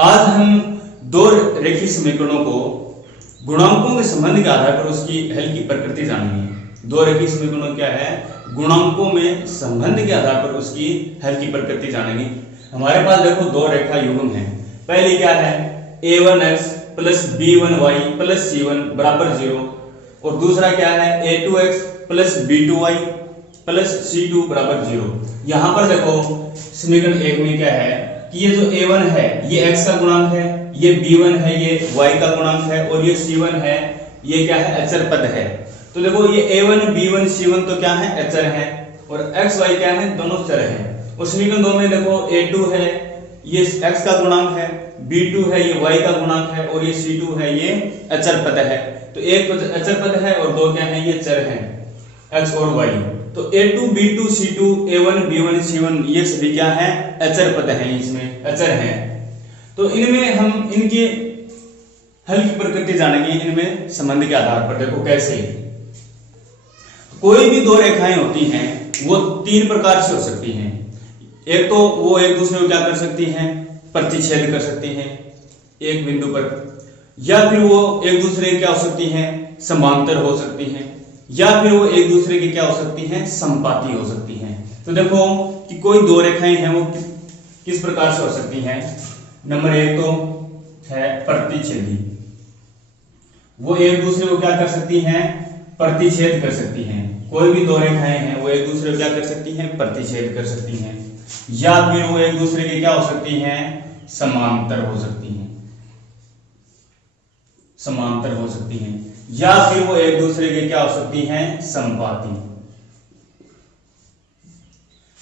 आज हम दो रेखीय समीकरणों को गुणांकों के संबंध के आधार पर उसकी हल की प्रकृति जानेंगे। दो रेखीय समीकरणों क्या है, गुणांकों में संबंध के आधार पर उसकी हल की प्रकृति जानेंगे। हमारे पास देखो दो रेखा युग्म है। पहली क्या है, a1x plus b1y plus c1 बराबर 0 और दूसरा क्या है a2x plus b2y plus c2 बराबर 0। यहां पर देखो समीकरण एक में क्या है कि ये जो a1 है ये x का गुणांक है, ये b1 है ये y का गुणांक है और ये c1 है ये क्या है अचर पद है। तो देखो ये a1 b1 c1 तो क्या है अचर है और x y क्या है दोनों चर हैं। और समीकरण 2 में देखो a2 है ये x का गुणांक है, b2 है ये y का गुणांक है और ये c2 है ये अचर पद है। तो एक अचर पद है और दो क्या है ये चर हैं x और y। तो a2 b2 c2 a1 b1 c1 ये सभी क्या है अचर पद हैं, इसमें अचर हैं। तो इनमें हम इनके हल की प्रकृति जानेंगे इनमें संबंध के आधार पर। देखो कैसे, कोई भी दो रेखाएं होती हैं वो तीन प्रकार से हो सकती हैं। एक तो वो एक दूसरे को क्या कर सकती हैं प्रतिच्छेद कर सकती हैं एक बिंदु पर, या फिर वो एक दूसरे क्या हो सकती हैं समांतर हो सकती हैं, या फिर वो एक दूसरे की क्या हो सकती हैं संपाती हो सकती हैं। तो देखो कि कोई दो रेखाएं हैं वो किस प्रकार से हो सकती हैं। नंबर एक तो है प्रतिच्छेदी, वो एक दूसरे को क्या कर सकती हैं प्रतिच्छेद कर सकती हैं। कोई भी दो रेखाएं हैं वो एक दूसरे को क्या कर सकती हैं प्रतिच्छेद कर सकती हैं, या फिर वो एक दूसरे के क्या हो सकती हैं समांतर हो सकती हैं, समांतर हो सकती हैं, या फिर वो एक दूसरे के क्या हो सकती हैं संपाती।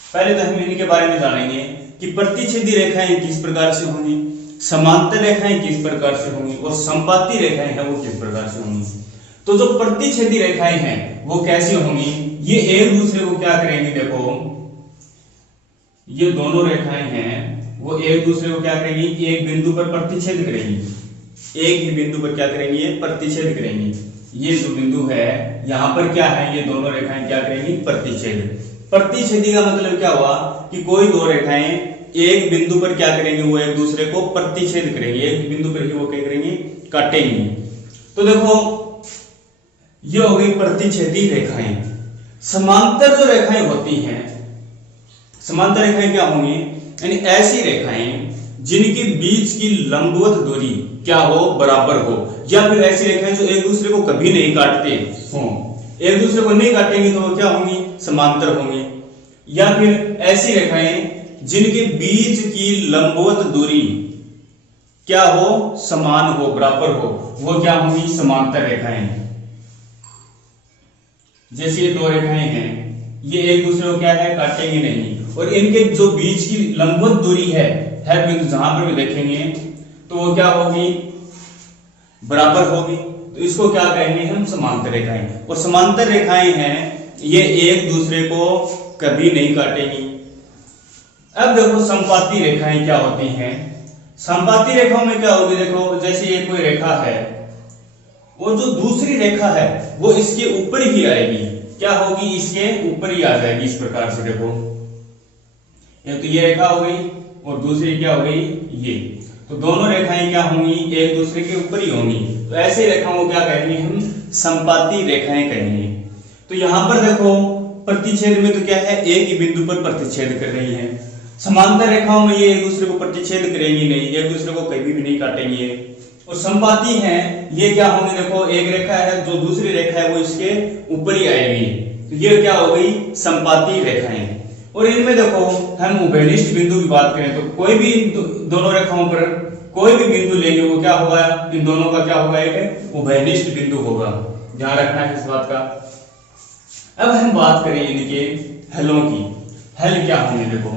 पहले तो हम इनके बारे में जानेंगे कि प्रतिच्छेदी रेखाएं किस प्रकार से होंगी, समांतर रेखाएं किस प्रकार से होंगी और संपाती रेखाएं हैं वो किस प्रकार से होंगी। तो जो प्रतिच्छेदी रेखाएं हैं वो कैसी होंगी, ये एक दूसरे को क्या करेंगी, देखो ये दोनों रेखाएं हैं वो एक दूसरे को क्या करेंगी एक बिंदु पर प्रतिच्छेद करेंगी, एक ही बिंदु पर क्या करेंगी ये प्रतिच्छेद करेंगी। ये जो बिंदु है यहां पर क्या है ये दोनों रेखाएं क्या करेंगी प्रतिच्छेद। प्रतिच्छेदी का मतलब क्या हुआ कि कोई दो रेखाएं एक बिंदु पर क्या करेंगे वो एक दूसरे को प्रतिच्छेद करेंगे, एक बिंदु पर ही वो क्या करेंगे काटेंगी। तो देखो ये हो गई प्रतिच्छेदी रेखाएं। समांतर जो रेखाएं होती हैं, समांतर रेखाएं क्या होंगी यानी ऐसी रेखाएं जिनके बीच की लंबवत दूरी क्या हो बराबर हो, या फिर ऐसी रेखाएं जो एक दूसरे को कभी नहीं काटते हो, एक दूसरे को नहीं काटेंगी तो वो क्या होंगी समांतर होंगी, या फिर ऐसी रेखाएं जिनके बीच की लंबवत दूरी क्या हो समान हो बराबर हो, वो क्या होंगी समांतर रेखाएं। जैसे ये दो रेखाएं हैं ये एक दूसरे को क्या है काटेंगी नहीं, और इनके जो बीच की लंबवत दूरी है बिंदु जहां पर भी देखेंगे तो वो क्या होगी बराबर होगी। तो इसको क्या कहेंगे हम समांतर रेखाएं। और समांतर रेखाएं हैं ये एक दूसरे को कभी नहीं काटेंगी। अब देखो संपाती रेखाएं क्या होती हैं। संपाती रेखाओं में क्या होगी, देखो जैसे ये कोई रेखा है वो जो दूसरी रेखा है वो इसके ऊपर ही आएगी, क्या होगी इसके ऊपर ही आ जाएगी इस प्रकार से। देखो एक तो ये रेखा हो गई और दूसरी क्या हो गई ये, तो दोनों रेखाएं क्या होंगी एक दूसरे के ऊपर ही होंगी। तो ऐसे रेखाओं को क्या कहेंगे हम संपाती रेखाएं कहेंगे। तो यहां पर देखो प्रतिच्छेद में तो क्या है एक ही बिंदु पर प्रतिच्छेद कर रही है, समांतर रेखाओं में ये एक दूसरे को प्रतिच्छेद करेंगी नहीं, एक दूसरे को कभी भी नहीं काटेंगे। और संपाती हैं ये क्या होंगे, देखो एक रेखा है जो दूसरी रेखा है वो इसके ऊपर ही आएगी, तो ये क्या हो गई संपाती रेखाएं। और इनमें देखो हम उभयनिष्ठ बिंदु की बात करें तो कोई भी दोनों रेखाओं पर कोई भी बिंदु लेंगे वो क्या होगा इन दोनों का क्या होगा एक उभयनिष्ठ बिंदु होगा, ध्यान रखना है इस बात का। अब हम बात करें इनके हलों की, हल क्या होंगे, देखो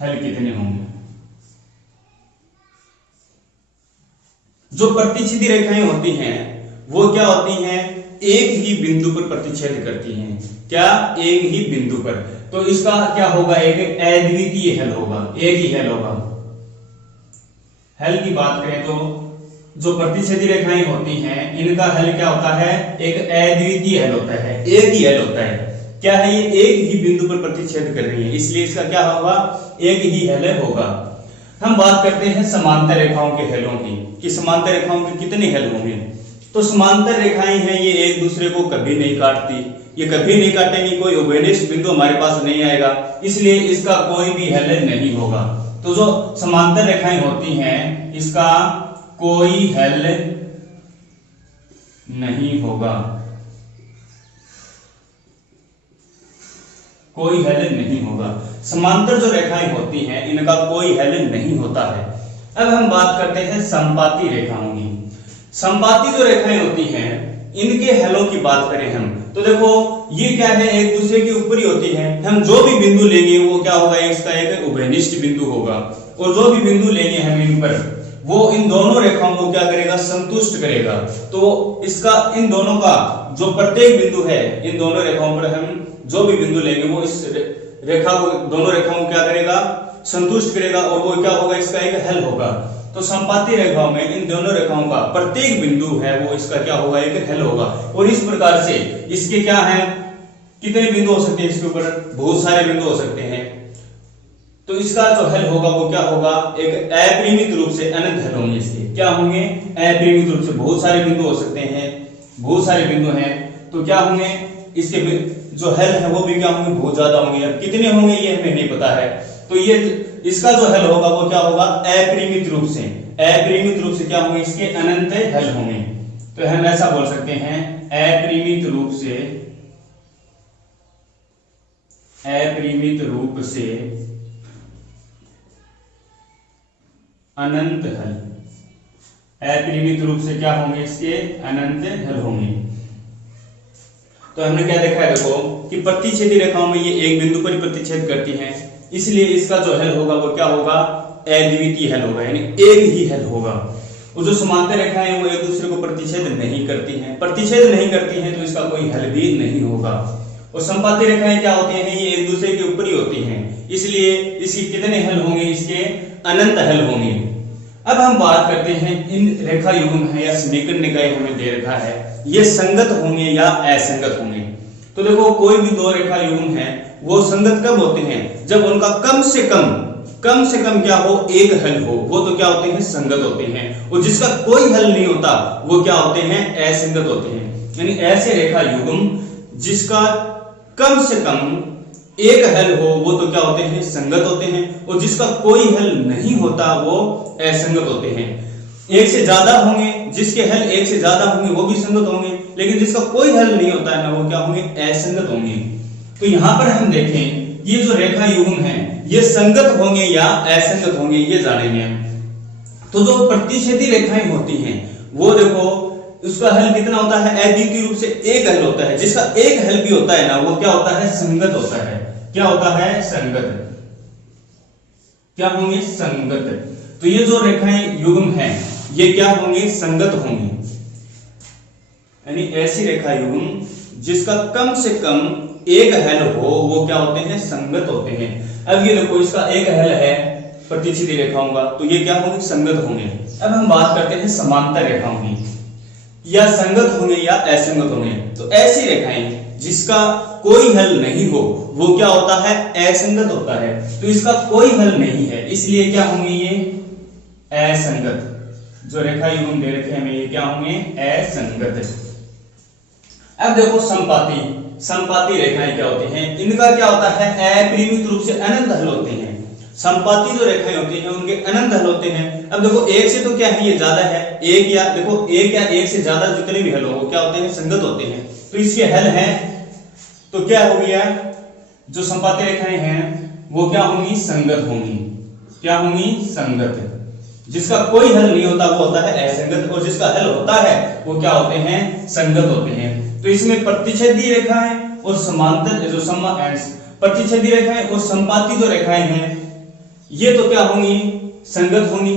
हल कितने होंगे। जो प्रतिच्छेदी रेखाएं होती हैं वो क्या होती हैं एक ही बिंदु पर प्रतिच्छेद करती हैं, क्या एक ही बिंदु पर। तो इसका क्या होगा एक अद्वितीय हल होगा, एक ही हल होगा। हल की बात करें तो जो प्रतिच्छेदी रेखाएं होती हैं इनका हल क्या होता है एक अद्वितीय हल होता है, एक ही हल होता है। क्या है ये एक ही बिंदु पर प्रतिच्छेद कर रही है इसलिए इसका क्या होगा एक ही हल होगा। हम बात करते हैं समांतर रेखाओं के हलों की, कि समांतर रेखाओं के कितने हल होंगे। तो समांतर रेखाएं हैं ये एक दूसरे को कभी नहीं काटती, ये कभी नहीं काटेंगी, कोई उभयनिष्ठ बिंदु हमारे पास नहीं आएगा, इसलिए इसका कोई भी हल नहीं होगा। तो जो समांतर रेखाएं होती हैं इसका कोई हल नहीं होगा, कोई हल नहीं होगा। समांतर जो रेखाएं होती हैं इनका कोई हल नहीं होता है। अब हम बात करते हैं संपाती रेखाओं की। संपाती जो रेखाएं होती हैं इनके हलों की बात करें हम, तो देखो ये क्या है, एक दूसरे के ऊपर ही होती है। हम जो भी बिंदु लेंगे वो क्या होगा, इसका एक उभयनिष्ठ बिंदु होगा, और जो भी बिंदु लेंगे हम इन पर वो इन दोनों रेखाओं को क्या करेगा, संतुष्ट करेगा। तो इसका इन दोनों का जो प्रत्येक बिंदु है, इन दोनों रेखाओं पर हम जो भी बिंदु लेंगे वो इस रेखा को, दोनों रेखाओं को क्या करेगा, संतुष्ट करेगा, और वो क्या होगा, इसका एक हल होगा। तो संपाती रेखाओं में इन दोनों रेखाओं का प्रत्येक बिंदु है वो इसका क्या होगा, एक हल होगा। और इस प्रकार से इसके क्या है, कितने बिंदु हो सकते हैं, इसके ऊपर बहुत सारे बिंदु हो सकते हैं। तो इसका जो हल होगा वो क्या होगा, एक अपरिमित रूप से अनंत हल होंगे। इसके क्या होंगे, अपरिमित रूप से बहुत सारे बिंदु हो सकते हैं, बहुत सारे बिंदु हैं, तो क्या होंगे, इसके जो हल है वो भी क्या होंगे, बहुत ज्यादा होंगे। अब कितने होंगे ये हमें नहीं पता है, तो ये इसका जो हल होगा वो क्या होगा, अपरिमित रूप से, अपरिमित रूप से क्या होंगे, इसके अनंत हल होंगे। तो हम ऐसा बोल सकते हैं, अपरिमित रूप से, अपरिमित रूप से अनंत हल, अपरिमित रूप से क्या होंगे, इसके अनंत हल होंगे। तो हमने क्या देखा है, देखो कि प्रतिच्छेदी रेखाओं में ये एक बिंदु पर प्रतिच्छेद करती हैं, इसलिए इसका जो हल होगा वो क्या होगा, अद्वितीय हल होगा, यानी एक ही हल होगा। और जो समांतर रेखाएं हैं वो एक दूसरे को प्रतिच्छेद नहीं करती हैं, प्रतिच्छेद नहीं करती हैं तो इसका कोई हल भी नहीं होगा। और संपाती रेखाएं क्या होती हैं, ये एक दूसरे के ऊपर ही होती हैं, इसलिए इसके कितने हल होंगे, इसके अनंत हल होंगे। अब हम बात करते हैं इन रेखा युग्म है या समीकरण निकाय हमें दे रखा है, ये संगत होंगे या असंगत होंगे। तो देखो कोई भी दो रेखा युग्म है वो संगत कब होते हैं, जब उनका कम से कम क्या हो, एक हल हो, वो तो क्या होते हैं, संगत होते हैं। और जिसका कोई हल नहीं होता वो क्या होते हैं, असंगत होते हैं। यानी ऐसे रेखा युग्म जिसका कम से कम एक हल हो वो तो क्या होते हैं, संगत होते हैं। और जिसका कोई हल नहीं होता वो असंगत होते हैं। एक से ज्यादा होंगे, जिसके हल एक से ज्यादा होंगे वो भी संगत होंगे, लेकिन जिसका कोई हल नहीं होता है ना वो क्या होंगे, असंगत होंगे। तो यहां पर हम देखें ये जो रेखा युग्म है ये संगत होंगे या असंगत होंगे, ये जानेंगे हम। तो जो प्रतिच्छेदी रेखाएं होती हैं वो देखो उसका हल कितना होता है, अद्वितीय रूप से एक हल होता है। जिसका एक हल भी होता है ना वो क्या होता है, संगत होता है। क्या होता है, संगत। क्या होंगे, संगत। तो ये जो रेखाएं युग्म हैं ये क्या होंगे, संगत होंगे। यानी ऐसी रेखा युग्म जिसका कम से कम एक हल हो वो क्या होते हैं, संगत होते हैं। अब ये देखो इसका एक हल है प्रतिच्छेदी रेखाओं का, तो ये क्या होंगे, संगत होंगे। अब हम बात करते हैं समांतर रेखाओं की, या संगत होंगे या असंगत होंगे। तो ऐसी रेखाएं जिसका कोई हल नहीं हो वो क्या होता है, असंगत होता है। तो इसका कोई हल नहीं है इसलिए क्या होंगे, ये असंगत। जो रेखा युग्म दे रखे हैं ये क्या होंगे, असंगत। अब देखो संपाती रेखाएं क्या होती हैं, इनका क्या होता है, अपरिमित रूप से अनंत हल होते हैं। संपाती जो रेखाएं होती हैं उनके अनंत हल होते हैं। अब देखो एक से तो क्या है, ये ज्यादा है, एक या देखो एक या एक से ज्यादा जितने भी हल हो वो क्या होते हैं, संगत होते हैं। तो इसके हल हैं तो क्या हो गया, जो संपाती रेखाएं हैं वो क्या होंगी, संगत होंगी। क्या होंगी, संगत। जिसका कोई हल नहीं होता वो होता है असंगत, और जिसका हल होता है वो क्या होते हैं, संगत होते हैं। तो इसमें प्रतिच्छेदी रेखाएं और समांतर जो प्रतिच्छेदी रेखाएं और संपाती जो रेखाएं हैं ये तो क्या होंगी, संगत होंगी,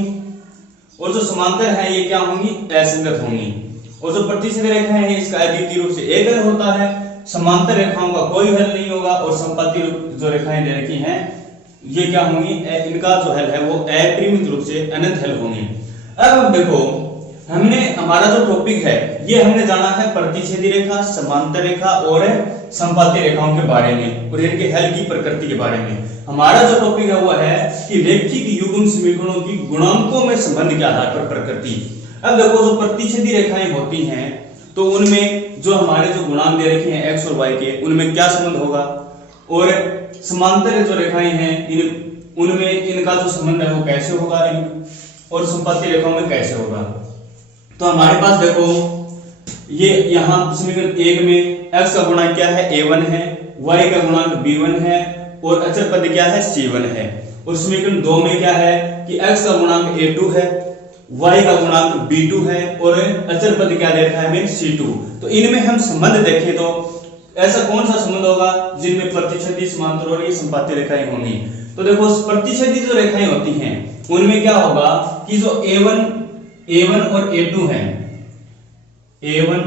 और जो समांतर है ये क्या होंगी, असंगत होंगी। और जो प्रतिच्छेदी रेखाएं हैं इसका अद्वितीय रूप से एक हल होता है, समांतर रेखाओं का कोई हल नहीं होगा, और संपाती जो रेखाएं दे रखी हैं ये क्या होंगी, इनका जो हल है वो अपरिमित रूप से अनंत हल होंगे। अब हम देखो हमने हमारा जो टॉपिक है ये हमने जाना है प्रतिच्छेदी रेखा, समांतर रेखा और संपाती रेखाओं के बारे में और इनके हल की प्रकृति के बारे में। हमारा जो टॉपिक है वो है कि रेखिक युग्म समीकरणों की गुणांकों में संबंध के आधार पर प्रकृति। अब देखो जो प्रतिच्छेदी रेखाएं होती हैं तो उनमें जो हमारे जो गुणांक दे रखे हैं x और y के, उनमें क्या संबंध होगा, और समांतर जो रेखाएं हैं उनमें इनका जो संबंध है वो कैसे होगा, और संपाती रेखाओं में कैसे होगा। तो हमारे पास देखो ये यहाँ समीकरण 1 में x का गुणांक क्या है, a1 है, y का गुणांक b1 है और अचर पद क्या है, c1 है। और समीकरण 2 में क्या है कि x का गुणांक a2 है, y का गुणांक b2 है और अचर पद क्या दे रखा है हमें, c2। तो इनमें हम संबंध देखें तो ऐसा कौन सा संबंध होगा जिनमें प्रतिच्छेदी, समांतर और ये संपाती रेखाएं होंगी। तो देखो प्रतिच्छेदी जो रेखाएं होती हैं उनमें क्या होगा कि जो a1 और a2 है, a1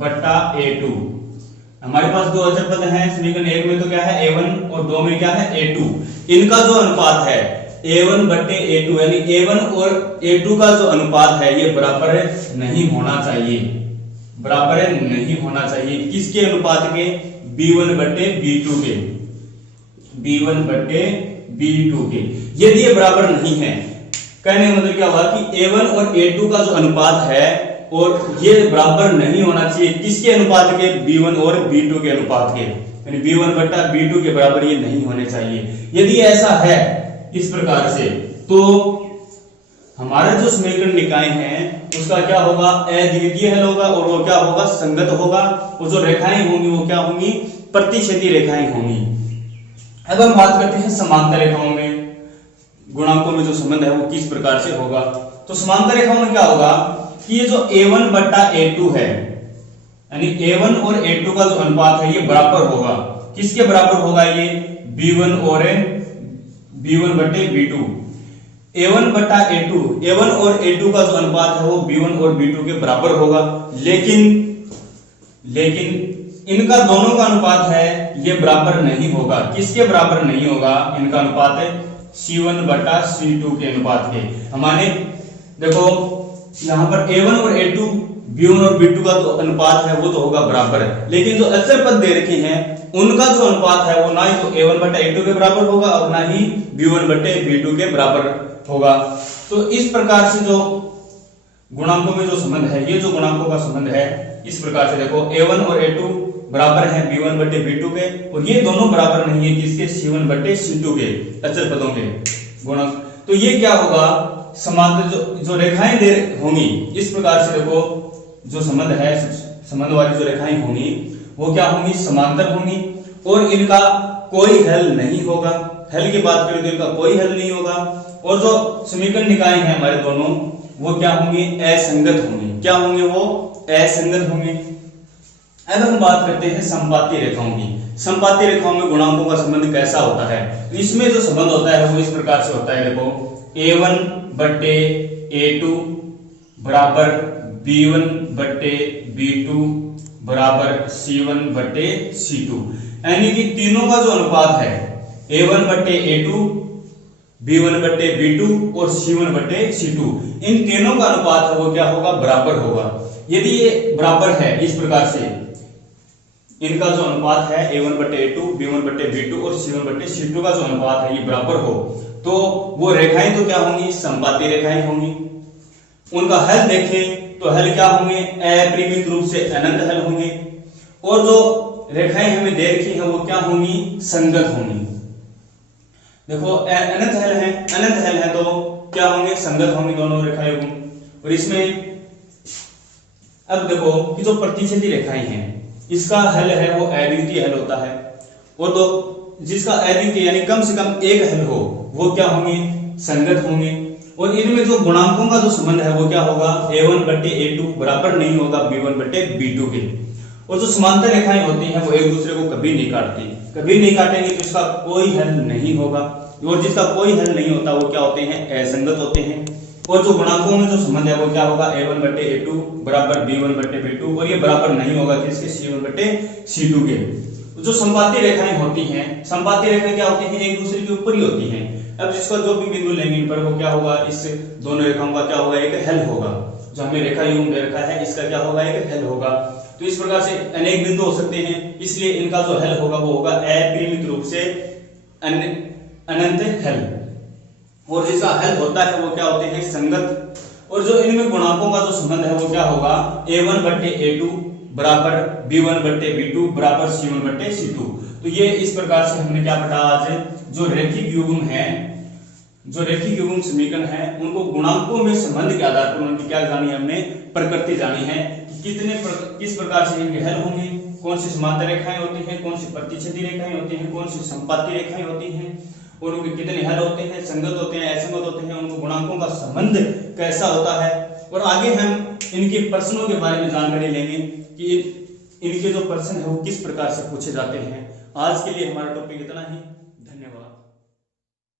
बट्टा a2, हमारे पास दो अचर पद हैं समीकरण 1 में तो क्या है a1 और 2 में क्या है a2। इनका जो अनुपात है a1 बट्टे a2 यानी a1 और a2 का जो अनुपात है ये बराबर नहीं होना चाहिए, बराबर नहीं होना चाहिए। किसके अनुपात के, b1 बट्टे b2 के, b1 बट्टे b2 के। यदि ये बराबर नहीं है, कहने का मतलब क्या हुआ कि a1 और a2 का जो अनुपात है और ये बराबर नहीं होना चाहिए, किसके अनुपात के, b1 और b2 के अनुपात के, यानी b1 बट्टा b2 के बराबर ये नहीं होने चाहिए। यदि ऐसा है इस प्रकार से तो हमारा जो समीकरण निकाय है उसका क्या होगा, अद्वितीय हल होगा और वो क्या होगा, संगत होगा। और जो रेखाएं होंगी वो क्या होंगी, प्रतिच्छेदी रेखाएं होंगी। अब हम बात करते हैं समांतर रेखाओं में गुणांकों में जो संबंध है वो किस प्रकार से होगा। तो समांतर रेखाओं में क्या होगा कि ये जो a1 बट्टा a2 है, यानी a1 और a2 का जो अनुपात है ये बराबर होगा, किसके बराबर होगा, ये b1 बट्टे b2। a1 बट्टा a2, a1 और a2 का जो अनुपात है वो b1 और b2 के बराबर होगा। लेकिन इनका दोनों का अनुपात है ये बराबर नहीं होगा, किसके बराबर नहीं होगा, इनका अनुपात है c1 बट्टा c2 के अनुपात के। हमारे देखो यहाँ पर a1 और a2, b1 और b2 का जो अनुपात है वो तो होगा बराबर, लेकिन जो अचर पद दे रखे हैं उनका जो अनुपात है वो ना ही तो a1 बट्टा a2 के बराबर होगा और ना ही b1 बट्टे b2 के बराबर होगा। तो इस प्रकार से जो गुणांकों में जो संबंध है, ये जो गुणांकों का संबंध है इस प्रकार से देखो a1 और a2 बराबर है b1 बट्टे b2 के, और ये दोनों बराबर नहीं है किसके, c1 बट्टे c2 के अचर पदों के गुणांक। तो ये क्या होगा, समांतर जो रेखाएं दे होंगी इस प्रकार से देखो जो संबंध है, संबंध वाली जो रेखाएं होंगी वो क्या होंगी, समांतर होंगी और इनका कोई हल नहीं होगा। हल की बात करें तो इनका कोई हल नहीं होगा। और जो समीकरण निकाय हैं हमारे दोनों वो क्या होंगे, असंगत होंगे। क्या होंगे, वो असंगत होंगे। अब हम बात करते हैं संपाती रेखाओं की। संपाती रेखाओं में गुणांकों का संबंध कैसा होता है, इसमें जो संबंध होता है वो इस प्रकार से होता है। देखो a1 बट्टे a2 बराबर b1 बट्टे b2 बराबर c1 बट्टे c2, यानी कि तीनों का जो अनुपात है a1 बट्टे a2, b1 बट्टे b2 और c1 बट्टे c2, इन तीनों का अनुपात है वो क्या होगा, बराबर होगा। यदि ये बराबर है इस प्रकार से, इनका जो अनुपात है a1 बट्टे a2, b1 बट्टे b2 और c1 बट्टे c2 का जो अनुपात है ये बराबर हो, तो वो रेखाएं तो क्या होंगी, संपाती रेखाएं होंगी। उनका हल देखें तो हल क्या होंगे, अपरिमित रूप से अनंत हल होंगे। और जो रेखाएं हमें दे रखी है वो क्या होंगी, संगत होंगी। देखो अनंत हल है, अनंत हल है तो क्या होंगे, संगत होंगी दोनों रेखाएं। और इसमें अब देखो कि जो प्रतिच्छेदी रेखाएं हैं इसका हल है वो अद्वितीय हल होता है, और तो जिसका अद्वितीय यानी कम से कम एक हल हो वो क्या होंगे, संगत होंगे। और इनमें जो गुणांकों का जो संबंध है वो क्या होगा, a1 बट्टे a2 बराबर नहीं होगा b1 बट्टे b2 के। और जो समांतर रेखाएं होती हैं वो एक दूसरे को कभी नहीं काटती, कभी नहीं काटेंगे तो इसका कोई हल नहीं होगा। और जिसका कोई हल नहीं होता वो क्या होते हैं, असंगत होते हैं। और जो गुणांकों में जो संबंध है वो क्या होगा, a1 बट्टे a2 बराबर b1 बट्टे b2, और ये बराबर नहीं होगा किसके, c1 बट्टे c2 के। जो संपाती रेखाएं होती हैं, संपाती रेखाएं क्या होती हैं, एक दूसरे के ऊपर ही होती हैं। अब जिसका जो भी बिंदु लेंगे इन पर वो क्या होगा, इस दोनों रेखाओं का क्या होगा, एक हल होगा। जो हमें रेखा युग्म दे रखा है इसका क्या होगा, एक हेल होगा। तो इस प्रकार से अनेक बिंदु हो सकते हैं, इसलिए इनका जो हेल होगा वो होगा अपरिमित रूप से अनंत हेल। और जिसका हेल होता है वो क्या होते हैं, संगत। और जो इनमें गुणांकों का जो संबंध है वो क्या होगा, a1 बट्टे a2 बराबर b1 बट्टे b2 बराबर c1 बट्टे c2। तो ये इस प्रकार से हमने क्या पढ़ा आज, जो रैखिक युग्म है, जो रैखिक युग्म समीकरण है, उनको गुणांकों में संबंध के आधार पर उनकी क्या जानी है, हमने प्रकृति जानी है कि किस प्रकार से इनके हल होंगे, कौन सी समांतर रेखाएं होती हैं, कौन सी प्रतिच्छेदी रेखाएं होती हैं, कौन सी संपाती रेखाएं होती हैं, और उनके कितने हल होते हैं, संगत होते हैं, असंगत होते हैं, उनको गुणांकों का संबंध कैसा होता है। और आगे हम इनके प्रश्नों के बारे में जानकारी लेंगे कि इनके जो प्रश्न है वो किस प्रकार से पूछे जाते हैं। आज के लिए हमारा टॉपिक इतना ही। धन्यवाद।